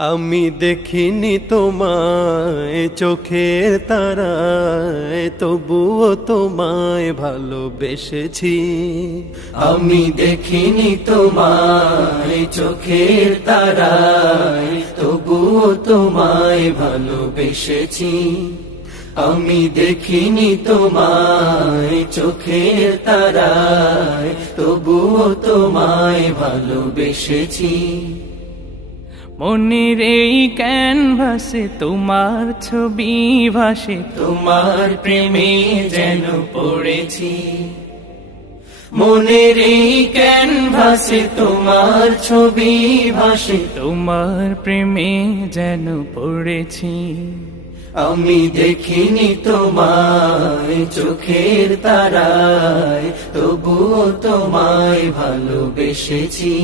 আমি দেখিনি তোমায় চোখের তারায়, তবুও তোমায় ভালোবেসেছি। আমি দেখিনি তোমায় চোখের তারায়, তবুও তোমায় ভালোবেসেছি। আমি দেখিনি তোমায় চোখের তারায়, তবুও তোমায় ভালোবেসেছি। মনের এই ক্যানভাসে তোমার ছবি ভাসে, তোমার প্রেমে যেন পড়েছি। মনের এই ক্যানভাসে তোমার ছবি ভাসে, তোমার প্রেমে যেন পড়েছি। আমি দেখিনি তোমায় চোখের তারায়, তবুও তোমায় ভালোবেসেছি।